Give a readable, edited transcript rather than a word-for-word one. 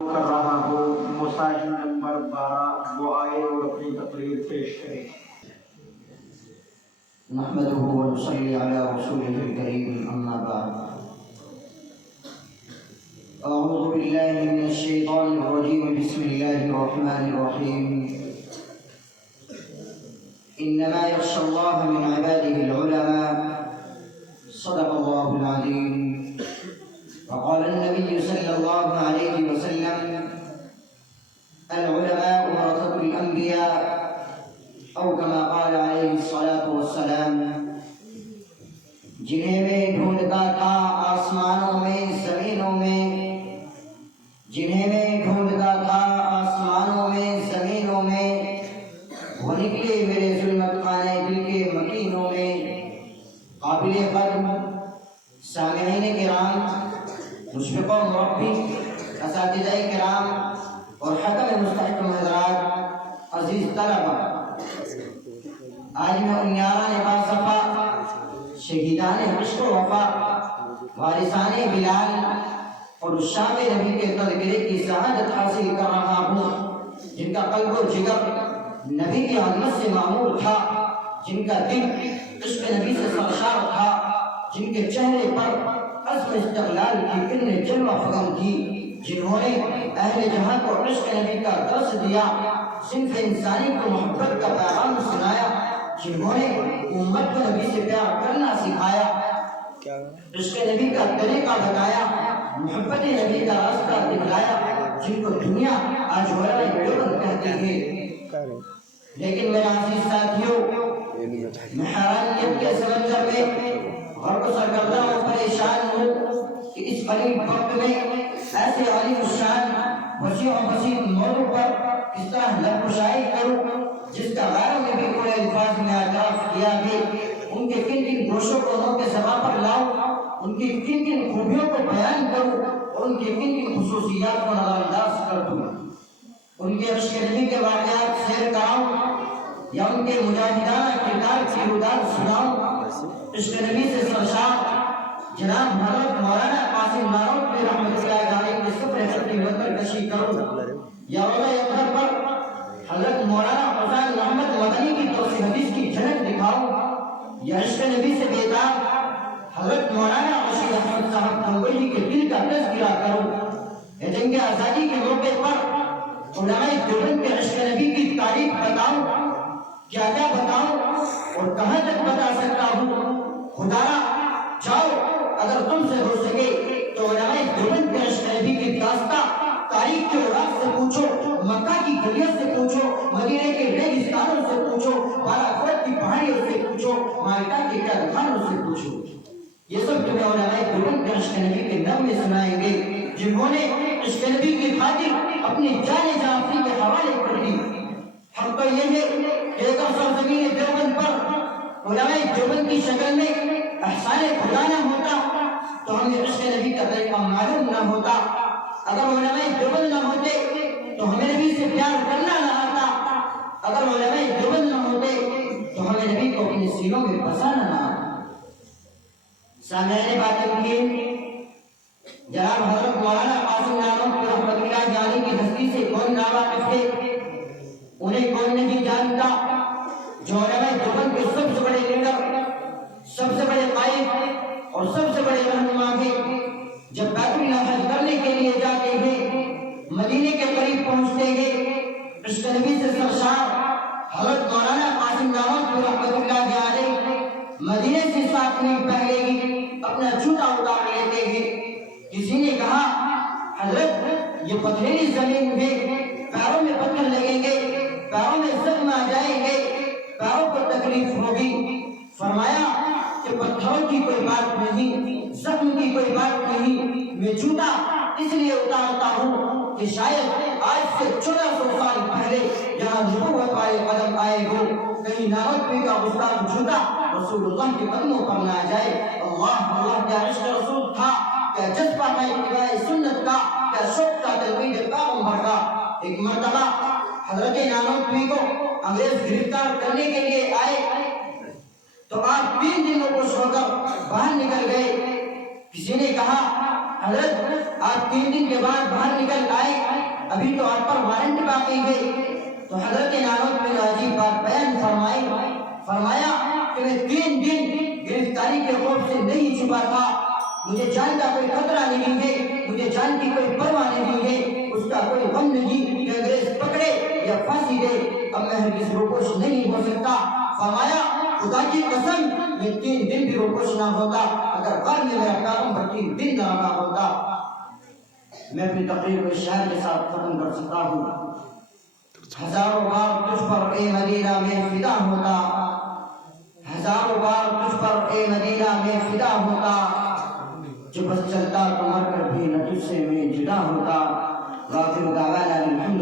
کر رہا ہوں مساجد نمبر 12 وہ آئے اور اپنی تقریر پیش کرے۔ نحمده ونصلي على رسوله الكريم أما بعد أعوذ بالله من الشيطان الرجيم بسم الله الرحمن الرحيم إنما يخشى الله من عباده العلماء صدق الله العظيم وقال النبي صلى الله عليه وسلم العلماء ورثة الأنبياء او کما قال علیہ الصلاۃ والسلام، جنہیں میں ڈھونڈتا تھا آسمانوں میں زمینوں میں، جنہیں میں ڈھونڈتا تھا آسمانوں میں زمینوں میں، وہ نکلے میرے ظلمت خانے دل کے مکینوں میں۔ قابل قدر سامعین کرام، مشفق و مربی، اساتذہ کرام اور حکم مستحکم حضرات، عزیز طلبہ، آج میں انیاران باصفا، شہیدان عشق و وفا، وارثان بلال اور شام نبی کے تذکرے کی سعادت حاصل کر رہا ہوں، جن کا قلب و جگر نبی کی عظمت سے معمور تھا، جن کا دل عشق نبی سے سرشار تھا، جن کے چہرے پر عزم استقلال کی کرن جلوہ فغم تھی، جنہوں نے اہل جہاں کو عشق نبی کا درس دیا، صنف انسانی کو محبت کا پیغام سنایا، جنہوں نے امت کو نبی سے پیار کرنا سکھایا، عشق نبی کا طریقہ بتایا، محبت نبی کا راستہ دکھلایا، جن کو دنیا آج علماء دیوبند کہتی ہے۔ لیکن میرے عزیز ساتھیوں، میں حیرانیت کے سمندر میں غرق و سرگردہ و پریشان ہوں کہ اس قریب وقت میں ایسے عالم الشان وسیع و بسیط موضوع پر اس طرح لفظائی کروں جس کا غیروں میں بھی کوئی الفاظ میں اعتراف کیا ہے، ان کے کن کن گوشوں کو ان کے سبا پر لاؤں، ان کی کن کن خوبیوں کو بیان کروں اور ان کی کن کن خصوصیات کو نظر انداز کر دوں، ان کے عشق نبی کے واقعات شیئر کراؤں یا ان کے مجاہدانہ کردار کی روداد سناؤں۔ عشق نبی سے سرشار جناب حضرت مولانا قاسم نانوتوی رحمۃ اللہ علیہ کے سفر خطی وطن کشی کروں یا روضہ اطہر پر حضرت مولانا حسین محمد مدنی کی توصی حدیث کی جھلک دکھاؤں یا عشق نبی سے بیدار حضرت مولانا رشید احمد صاحب تھنگوئی کے دل کا تذکرہ کروں یا جنگ آزادی کے موقع پر علماء دیوبند کے عشق نبی کی تعریف بتاؤں، کیا کیا بتاؤں اور کہاں تک بتا سکتا ہوں۔ خدایا جاؤ اگر تم سے ہو سکے تو علماء دیوبند کے عشق نبی کی داستہ تاریخ کے اوراق سے پوچھو، مکہ کی گلیوں سے پوچھو، مدینے کے ریگستانوں سے پوچھو، بالاکوٹ کی پہاڑیوں سے پوچھو، مالٹا کے قدخانوں سے پوچھو۔ یہ سب تمہیں علماء دیوبند کے عشق نبی کے نغمے سنائیں گے، جنہوں نے عشق نبی کی خاطر اپنی جان جعفری کے حوالے کر دی۔ حق تو یہ ہے کہ اگر سرزمین دیوبند پر علماء دیوبند کی شکل میں احسان خدا نہ ہوتا تو ہمیں عشق نبی کا طریقہ معلوم نہ ہوتا، اگر علماء دیوبند نہ ہوتے تو ہمیں نبی سے پیار کرنا نہ آتا، اگر علماء دیوبند نہ ہوتے تو ہمیں نبی کو اپنے سینوں میں بسانا نہ آتا۔ سامعین باطن کی جناب حضرت مولانا قاسم نانوتوی رحمۃ اللہ علیہ کی ہستی سے کون ناواقف ہے؟ انہیں کون نہیں جانتا جو علماء دیوبند کے سب سے بڑے لیڈر، سب سے بڑے قائد اور سب سے بڑے رہنما ہیں۔ جب بیت اللہ حج کرنے کے لیے جاتے ہیں، مدینے کے قریب پہنچتے ہیں، عشق نبی سے سرشار حضرت مولانا قاسم نانوتوی رحمۃ اللہ علیہ مدینے سے 7 منٹ پہلے ہی اپنا جوتا اتار لیتے ہیں۔ کسی نے کہا حضرت یہ پتھریلی زمین ہے، پیروں میں پتھر لگیں گے، پیروں میں زخم آ جائیں گے، پیروں کو تکلیف ہوگی۔ فرمایا کہ پتھروں کی کوئی بات نہیں، زخم کی کوئی بات نہیں، میں جوتا اس لیے اتارتا ہوں کہ شاید آج سے 1400 سال پہلے یہاں نبوت والے قدم آئے ہو، کہیں نانوتوی کا گستاخ جوتا رسول اللہ کے قدموں پر نہ جائے۔ اللہ اللہ کیا عشق رسول تھا، کیا جذبہ تھا اتباع سنت کا، کیا شوق تھا تلقین پیغمبر کا۔ ایک مرتبہ حضرت نانوتوی کو انگریز گرفتار کرنے کے لیے آئے تو آپ 3 دنوں کو چھوڑ کر باہر نکل گئے۔ کسی نے کہا حضرت آپ 3 دن کے بعد باہر نکل آئے ابھی تو آپ پر وارنٹ باقی ہے. تو حضرت نانوت میں عجیب بات بیان فرمایا کہ میں 3 دن گرفتاری کے خوف سے نہیں چھپا تھا. مجھے جان کا کوئی خطرہ نہیں ہے, مجھے جان کی کوئی پرواہ نہیں ہے, اس کا کوئی غم نہیں کہ انگریز پکڑے یا پھانسی دے. اب میں ہرگز روپوش نہیں ہو سکتا. فرمایا خدا کی قسم میں 3 دن بھی روپوش نہ ہوتا اگر غر میں میرا پیغمبر 3 دن نہ رہا ہوتا. میں اپنی تقریر کو شعر کے ساتھ ختم کر سکتا ہوں. ہزاروں بار تجھ پر اے مدینہ میں فدا ہوتا, ہزاروں بار تجھ پر اے مدینہ میں فدا ہوتا, جو بس چلتا تو مر کر بھی نہ تجھ سے میں جدا ہوتا. غافر دعوانا الحمد